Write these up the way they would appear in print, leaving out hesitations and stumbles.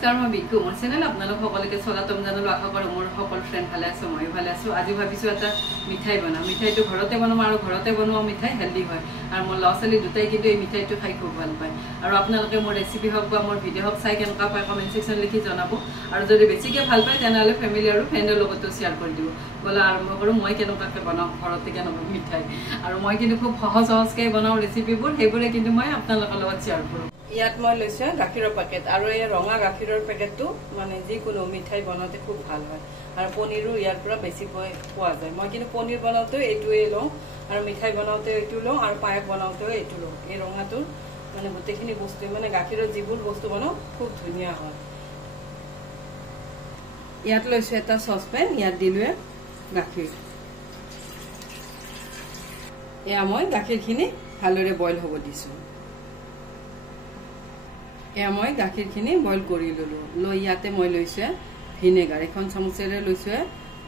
নমস্কাৰ মই বিকু মোৰ চেনেল আপোনালোক সকলোকে স্বাগতম জনালো আশা কৰো মোৰ সকলো ফ্ৰেন্ড ভালে আছে মই ভালে আছো আজি ভাবিছো এটা মিঠাই বনাম মিঠাইটো ঘৰতে বনাম আৰু ঘৰতে বনোৱা মিঠাই হেলদি হয় আৰু মোৰ ল'ৰা-ছোৱালী দুটাই কিন্তু এই মিঠাইটো খাই খুব ভাল পায় আৰু আপোনালোকে মোৰ ৰেচিপি হক বা মোৰ ভিডিও হক চাই কেনেকা পায় কমেন্ট সেকশন লিখি জনাব আৰু যদি বেছিকে ভাল পায় তেনেহলে ফ্যামিলি আৰু ফ্ৰেণ্ডৰ লগতো শেয়াৰ কৰি দিব বলা আৰম্ভ কৰো মই কেনেকাকে বনাও ঘৰতে কেনেকা মিঠাই আৰু মই কিন্তু খুব সহজকৈ বনাও ৰেচিপিবোৰ হেইবোৰে কিন্তু মই আপোনালোকৰ লগত শেয়াৰ কৰো ইয়াত মই লৈছো গাখীৰৰ পেকেট আৰু এই ৰঙা গাখীৰৰ পেকেটটো মানে যিকোনো মিঠাই বনাওতে খুব ভাল হয় আৰু পনীৰো ইয়াৰ পৰা বেছি পোৱা যায় মই কিন্তু পনীৰ বনাওতে এইটোৱে লওঁ আৰু মিঠাই বনাওতে এইটো লওঁ আৰু পায়স বনাওতে এইটো লওঁ এই ৰঙাটো মানে গোটেইখিনি বস্তু মানে গাখীৰৰ যিবোৰ বস্তু বনাও খুব ধুনীয়া হয় ইয়াত লৈছো এটা সসপেন ইয়াত দিলুৱে গাখীৰ এয়া মই গাখীৰখিনি ভালদৰে বইল হ'ব দিছো এয়া মই গাখীৰখিনি বইল কৰি ললো লৈ ইয়াতে মই লৈছো ভিনেগাৰ এখন চামুচেৰে লৈছো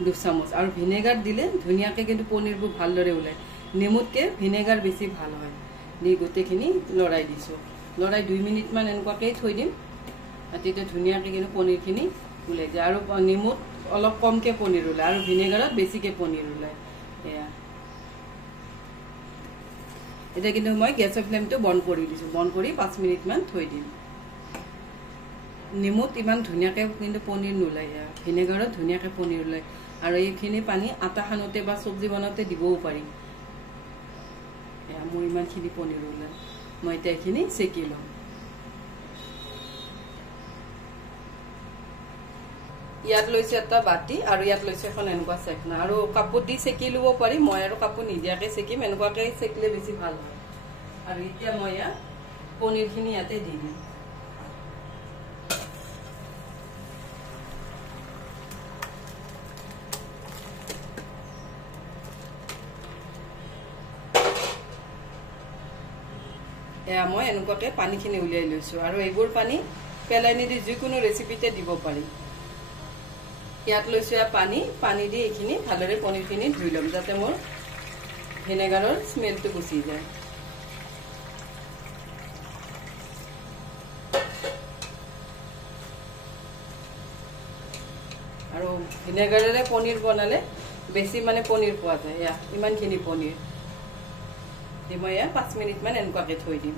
2 চামুচ আৰু ভিনেগাৰ দিলে ধুনীয়াকৈ কিন্তু পনীৰবোৰ ভালদৰে ওলাই নেমুতকে ভিনেগাৰ বেছি ভাল হয় দি গোটেইখিনি লৰাই দিছো লৰাই 2 মিনিট মান এনেকুৱাকৈ থৈ দিম তেতিয়া ধুনীয়াকৈ কিন্তু পনীৰখিনি ওলাই যায় আৰু নেমুত অলপ কমকে পনীৰ ওলাই আৰু ভিনেগাৰত বেছিকে পনীৰ ওলাই এয়া এটা কিন্তু মই গেছৰ ফ্লেমটো বন্ধ কৰি দিছো বন্ধ কৰি 5 মিনিট মান থৈ দিম নেমুত ইমান ধুনীয়াকৈ কিন্তু পনীৰ নোলাই ভিনেগাৰত ধুনীয়াকৈ পনীৰ ওলাই আৰু এইখিনি পানী আটা খানোতে বা সবজি বনাওতে দিবও পাৰি মোৰ ইমানখিনি পনীৰ ওলাই মই এতিয়া এইখিনি চেকি লওঁ ইয়াত লৈছো এটা বাটি আৰু ইয়াত লৈছো এখন এনেকুৱা চেকনা আৰু কাপোৰ দি চেকি লব পাৰি মই আৰু কাপোৰ নিদিয়াকৈ চেকিম এনেকুৱাকৈ চেকিলে বেছি ভাল হয় আৰু এতিয়া মই ইয়াত পনীৰখিনি ইয়াতে দি দিম এয়া মই এনেকুৱাকৈ পানীখিনি উলিয়াই লৈছো আৰু এইবোৰ পানী পেলাই নিদি যিকোনো ৰেচিপিতে দিব পাৰি ইয়াত লৈছো পানী দি এইখিনি ভালদৰে পনীৰখিনি ধুই ল'ম যাতে মোৰ ভিনেগাৰৰ স্মেলটো গুচি যায় আৰু ভিনেগাৰেৰে পনীৰ বনালে বেছি মানে পনীৰ পোৱা যায় এয়া ইমানখিনি পনীৰ মই 5 মিনিট মান এনেকুৱাকৈ থৈ দিম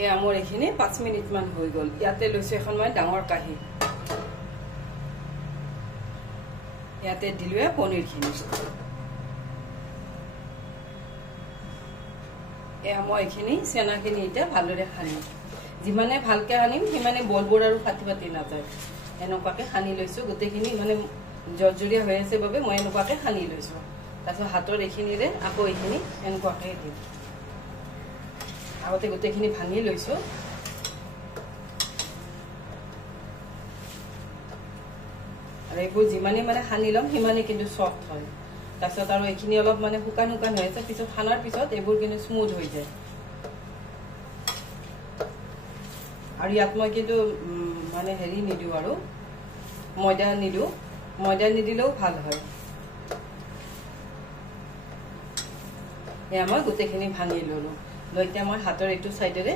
এয়া মোৰ এইখিনি 5 মিনিট মান হৈ গ'ল ইয়াতে লৈছো এখন মই ডাঙৰ কাঁহী ইয়াতে দিলুৱে পনীৰখিনি এয়া মই এইখিনি চেনাখিনি এতিয়া ভালদৰে সানিম যিমানে ভালকৈ সানিম সিমানে বলবোৰ আৰু ফাটি ফাটি নাযায় এনেকুৱাকৈ সানি লৈছো গোটেইখিনি মানে জৰ্জৰীয়া হৈ আছে বাবে মই এনেকুৱাকৈ সানি লৈছো তাৰপিছত হাতৰ এইখিনিৰে আকৌ এইখিনি এনেকুৱাকৈ দিম আগতে গোটেইখিনি ভাঙি লৈছো আৰু এইবোৰ যিমানে মানে সানি ল'ম সিমানে কিন্তু সফ্ট হয় তাৰপিছত আৰু এইখিনি অলপ মানে শুকান শুকান হৈ আছে পিছত সানাৰ পিছত এইবোৰ কিন্তু স্মুথ হৈ যায় আৰু ইয়াত মই কিন্তু মানে হেৰি নিদিওঁ আৰু ময়দা নিদিওঁ ময়দা নিদিলেও ভাল হয় এয়া মই গোটেইখিনি ভাঙি ললো লৈ এতিয়া মই হাতৰ এইটো চাইডেৰে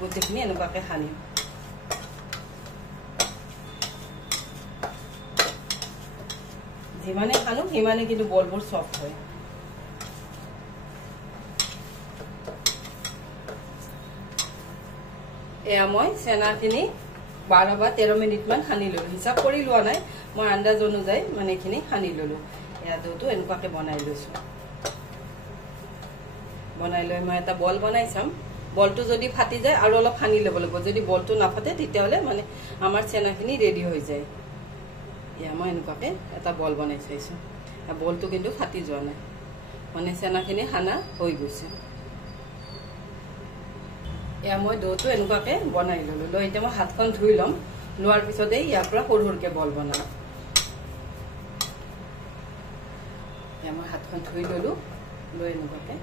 গোটেইখিনি এনেকুৱাকৈ সানিম যিমানে সানো সিমানে কিন্তু বলবোৰ সফ্ট হয় এয়া মই চেনাখিনি 12 বা 13 মিনিট মান সানি ললো হিচাপ কৰি লোৱা নাই মই আন্দাজ অনুযায়ী মানে এইখিনি সানি ললো এয়া দুটো এনেকুৱাকৈ বনাই লৈছো বনাই লৈ মই এটা বল বনাই চাম বলটো যদি ফাটি যায় আৰু অলপ সানি ল'ব লাগিব যদি বলটো নাফাটে তেতিয়াহলে মানে আমাৰ চেনাখিনি ৰেডি হৈ যায় এয়া মই এনেকুৱাকৈ এটা বল বনাই চাইছো বলটো কিন্তু ফাটি যোৱা নাই মানে চেনাখিনি সানা হৈ গৈছে এয়া মই ডোটো এনেকুৱাকৈ বনাই ললো লৈ এতিয়া মই হাতখন ধুই ল'ম লোৱাৰ পিছতে ইয়াৰ পৰা সৰু সৰুকৈ বল বনাম এয়া মই হাতখন ধুই ললো লৈ এনেকুৱাকৈ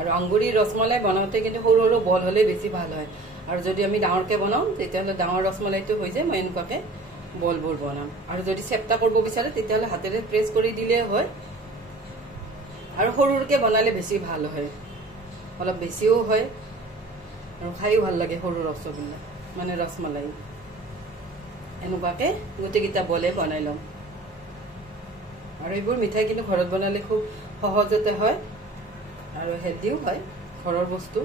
আৰু আঙ্গুৰি ৰসমলাই বনাওতে কিন্তু সৰু সৰু বল হলে বেছি ভাল হয় আৰু যদি আমি ডাঙৰকৈ বনাও তেতিয়াহলে ডাঙৰ ৰসমলাইটো হৈ যায় মই এনেকুৱাকৈ বলবোৰ বনাম আৰু যদি চেপ্টা কৰিব বিচাৰে তেতিয়াহলে হাতেৰে প্ৰেছ কৰি দিলে হয় আৰু সৰু সৰুকৈ বনালে বেছি ভাল হয় অলপ বেছিও হয় আৰু খাইও ভাল লাগে সৰু ৰসগোল্লা মানে ৰসমলাই এনেকুৱাকৈ গোটেইকেইটা বলে বনাই ল'ম আৰু এইবোৰ মিঠাই কিন্তু ঘৰত বনালে খুব সহজতে হয় আৰু হেল্ডিও হয় ঘৰৰ বস্তু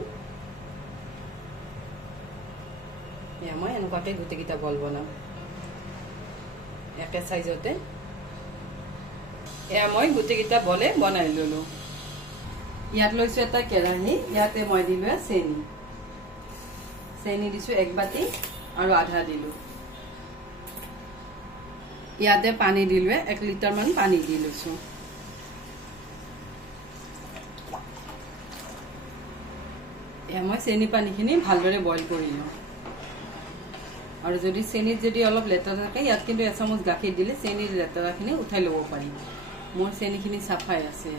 এয়া মই এনেকুৱাকৈ গোটেইকেইটা বল বনাম একে সাইজতে এয়া মই গোটেইকেইটা বলে বনাই ললো ইয়াত লৈছো এটা কেৰাহী ইয়াতে মই দিলো চেনি দিছো 1 বাটি আৰু আধা দিলো ইয়াতে পানী দিলো 1 লিটাৰ মান পানী দি লৈছো এয়া মই চেনি পানীখিনি ভালদৰে বইল কৰিলো আৰু যদি চেনিত যদি অলপ লেতেৰা থাকে ইয়াত কিন্তু এচামুচ গাখীৰ দিলে চেনিৰ লেতেৰাখিনি উঠাই ল'ব পাৰি মোৰ চেনিখিনি সাফাই আছে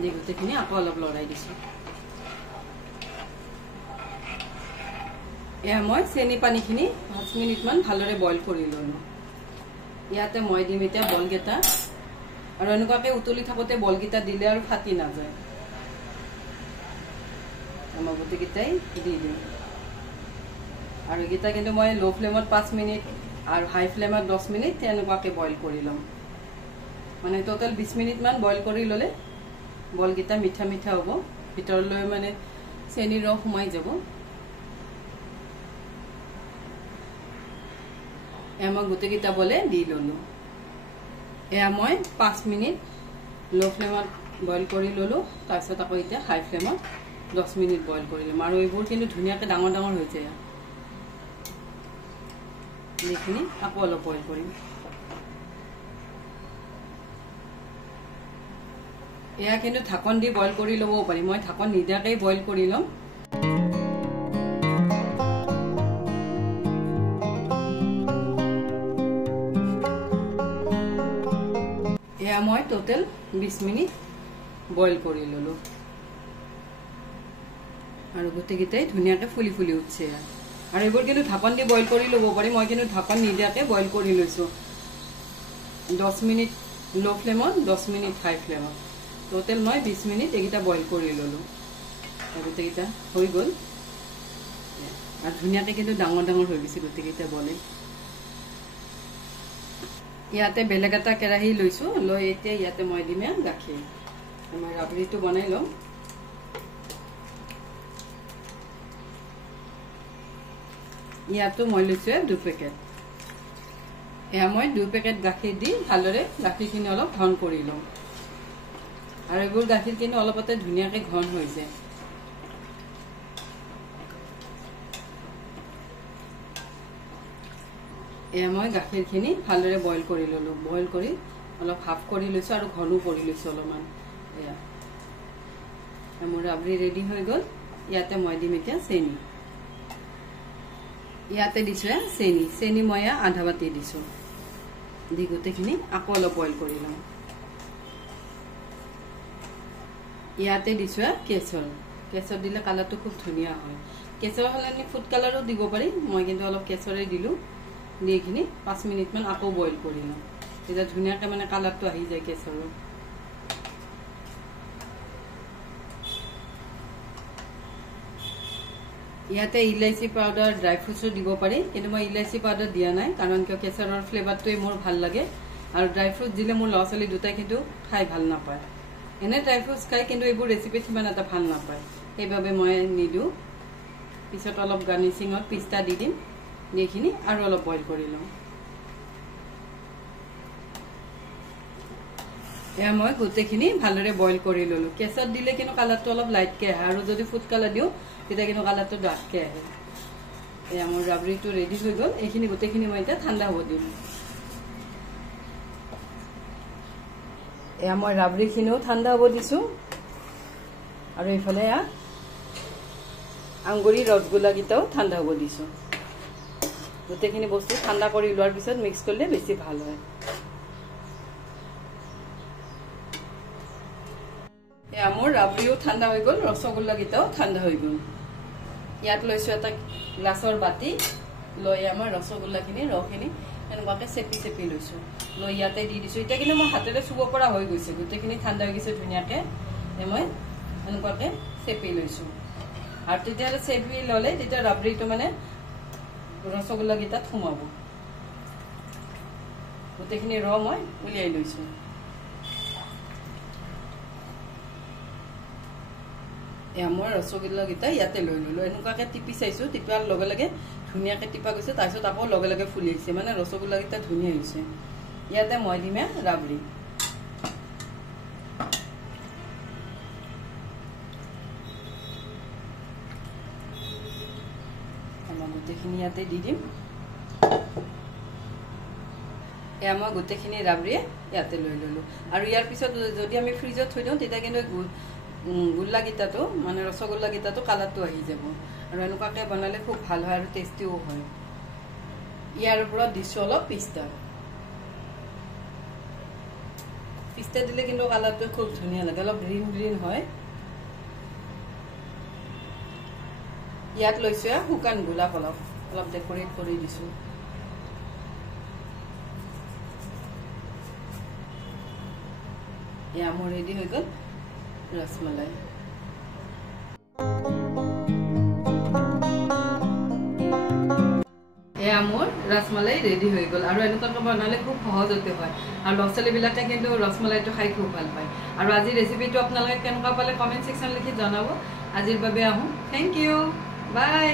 দি গোটেইখিনি আকৌ অলপ লৰাই দিছো এয়া মই চেনি পানীখিনি 5 মিনিট মান ভালদৰে বইল কৰি ললো ইয়াতে মই দিম এতিয়া বলকেইটা আৰু এনেকুৱাকৈ উতলি থাকোতে বলকেইটা দিলে আৰু ফাটি নাযায় আমাৰ গোটেইকেইটাই দি দিম আৰু এটা কিন্তু মই লো ফ্লেমত 5 মিনিট আৰু হাই ফ্লেমত 10 মিনিট এনেকুৱাকৈ বইল কৰি লম মানে টোটাল 20 মিনিট মান বইল কৰি ললে বলকেইটা মিঠা মিঠা হ'ব ভিতৰলৈ মানে চেনিৰ ৰস সোমাই যাব এয়া গোটেইকেইটা বলে দি ললো এয়া মই 5 মিনিট লো ফ্লেমত বইল কৰি ললো তাৰপিছত আকৌ এতিয়া হাই ফ্লেমত 10 মিনিট বইল কৰি লম আৰু এইবোৰ কিন্তু ধুনীয়াকৈ ডাঙৰ ডাঙৰ হৈ যায় এইখিনি আকৌ অলপ বইল কৰিম এয়া কিন্তু ঢাকন দি বইল কৰি ল'ব পাৰি মই ঢাকন নিদিয়াকৈ বইল কৰি ল'ম এয়া মই টোটেল 20 মিনিট বইল কৰি ললো আৰু গোটেইকেইটাই ধুনীয়াকৈ ফুলি ফুলি উঠছে আৰু এইবোৰ কিন্তু ঢাকন দি বইল কৰি ল'ব পাৰি মই কিন্তু ঢাকন নিদিয়াকৈ বইল কৰি লৈছো 10 মিনিট লো ফ্লেমত 10 মিনিট হাই ফ্লেমত টোটেল মই 20 মিনিট এইকেইটা বইল কৰি ললো গোটেইকেইটা হৈ গ'ল আৰু ধুনীয়াকৈ কিন্তু ডাঙৰ ডাঙৰ হৈ গৈছে গোটেইকেইটা বলে ইয়াতে বেলেগ এটা কেৰাহী লৈছো লৈ এতিয়া ইয়াতে মই দিম গাখীৰ মই ৰাবৰিটো বনাই লম ইয়াতো মই লৈছো 2 পেকেট এয়া মই 2 পেকেট গাখীৰ দি ভালদৰে গাখীৰখিনি অলপ ঘন কৰি লম আৰু এইবোৰ গাখীৰ কিন্তু অলপতে ধুনীয়াকৈ ঘন হৈ যায় এয়া মই গাখীৰখিনি ভালদৰে বইল কৰি ললো বইল কৰি অলপ হাফ কৰি লৈছো আৰু ঘনো কৰি লৈছো অলপমান এয়া মোৰ ৰাবৰি ৰেডি হৈ গ'ল ইয়াতে মই দিম এতিয়া চেনি ইয়াতে দিছো চেনি মই আধা বাটি দিছো দি গোটেইখিনি আকৌ অলপ বইল কৰি লম ইয়াতে দিছো কেশৰ দিলে কালাৰটো খুব ধুনীয়া হয় কেশৰ হলে ফুড কালাৰো দিব পাৰি মই কিন্তু অলপ কেশৰে দিলো দি এইখিনি 5 মিনিট মান আকৌ বইল কৰি লম এটা ধুনীয়াকৈ মানে কালাৰটো আহি যায় কেশৰৰ ইয়াতে ইলাইচি পাউডাৰ ড্ৰাই ফ্ৰুটছো দিব পাৰি কিন্তু মই ইলাইচি পাউডাৰ দিয়া নাই কাৰণ কিয় কেশৰৰ ফ্লেভাৰটোৱে মোৰ ভাল লাগে আৰু ড্ৰাই ফ্ৰুট দিলে মোৰ ল'ৰা ছোৱালী দুটাই কিন্তু খাই ভাল নাপায় এনে ড্ৰাই ফ্ৰুটছ খাই কিন্তু এইবোৰ ৰেচিপিত সিমান এটা ভাল নাপায় সেইবাবে মই নিদিওঁ পিছত অলপ গাৰ্নিচিঙত পিস্তা দি দিম এইখিনি আৰু অলপ বইল কৰি লম এয়া মই গোটেইখিনি ভালদৰে বইল কৰি ললো কেশৰ দিলে কিন্তু কালাৰটো অলপ লাইটকৈ আহে আৰু যদি ফুড কালাৰ দিওঁ তেতিয়া কিন্তু কালাৰটো ডাৰ্ককৈ আহে এয়া মোৰ ৰাবৰিটো ৰেডি হৈ গ'ল এইখিনি গোটেইখিনি মই এতিয়া ঠাণ্ডা হ'ব দিম এয়া মই ৰাবৰিখিনিও ঠাণ্ডা হ'ব দিছো আৰু এইফালে এয়া আঙুৰি ৰসগোল্লাকেইটাও ঠাণ্ডা হ'ব দিছো গোটেইখিনি বস্তু ঠাণ্ডা কৰি লোৱাৰ পিছত মিক্স কৰিলে বেছি ভাল হয় এয়া মোৰ ৰাবৰিও ঠাণ্ডা হৈ গ'ল ৰসগোল্লাকেইটাও ঠাণ্ডা হৈ গ'ল ইয়াত লৈছো এটা গ্লাছৰ বাটি লৈ আমাৰ ৰসগোল্লাখিনি ৰসখিনি এনেকুৱাকৈ চেপি লৈছো লৈ ইয়াতে দি দিছো এতিয়া কিন্তু মই হাতেৰে চুব পৰা হৈ গৈছে গোটেইখিনি ঠাণ্ডা হৈ গৈছে ধুনীয়াকৈ মই এনেকুৱাকৈ চেপি লৈছো আৰু তেতিয়াহ'লে চেপি ল'লে তেতিয়া ৰাবৰিটো মানে ৰসগোল্লাকেইটাত সোমাব গোটেইখিনি মই উলিয়াই লৈছোঁ মই ৰসগোল্লাকেইটা ইয়াতে লৈ ল'লোঁ এনেকুৱাকৈ টিপি চাইছোঁ টিপাৰ লগে লগে ধুনীয়াকৈ টিপা গৈছে তাৰপিছত আকৌ লগে লগে ফুলি আহিছে মানে ৰসগোল্লাকেইটা ধুনীয়া হৈছে ইয়াতে মই দিমে ৰাবৰি মই গোটেইখিনি ইয়াতে দি দিম এয়া মই গোটেইখিনি ৰাবৰিয়ে ইয়াতে লৈ ল'লোঁ আৰু ইয়াৰ পিছত যদি আমি ফ্ৰিজত থৈ দিওঁ তেতিয়া কিন্তু গোল্লাকেইটাটো মানে ৰসগোল্লাকেইটাটো কালাৰটো আহি যাব আৰু এনেকুৱাকৈ বনালে খুব ভাল হয় আৰু টেষ্টিও হয় ইয়াৰ ওপৰত দিছোঁ অলপ পিস্তা পিস্তা দিলে কিন্তু কালাৰটো খুব ধুনীয়া লাগে অলপ গ্ৰীণ গ্ৰীণ হয় ইয়াত লৈছোঁ শুকান গোলাপ অলপ ডেকৰেট কৰি দিছোঁ এয়া মোৰ ৰেডি হৈ গ'ল ৰসমলাই এয়া মোৰ ৰসমলাই ৰেডি হৈ গ'ল আৰু এনেকুৱাকৈ বনালে খুব সহজতে হয় আৰু ল'ৰা ছোৱালীবিলাকে কিন্তু ৰসমলাইটো খাই খুব ভাল পায় আৰু আজি ৰেচিপিটো আপোনালোকে কেনেকুৱা পালে কমেণ্ট ছেকশ্যন লিখি জনাব আজিৰ বাবে আহোঁ থেংক ইউ বাই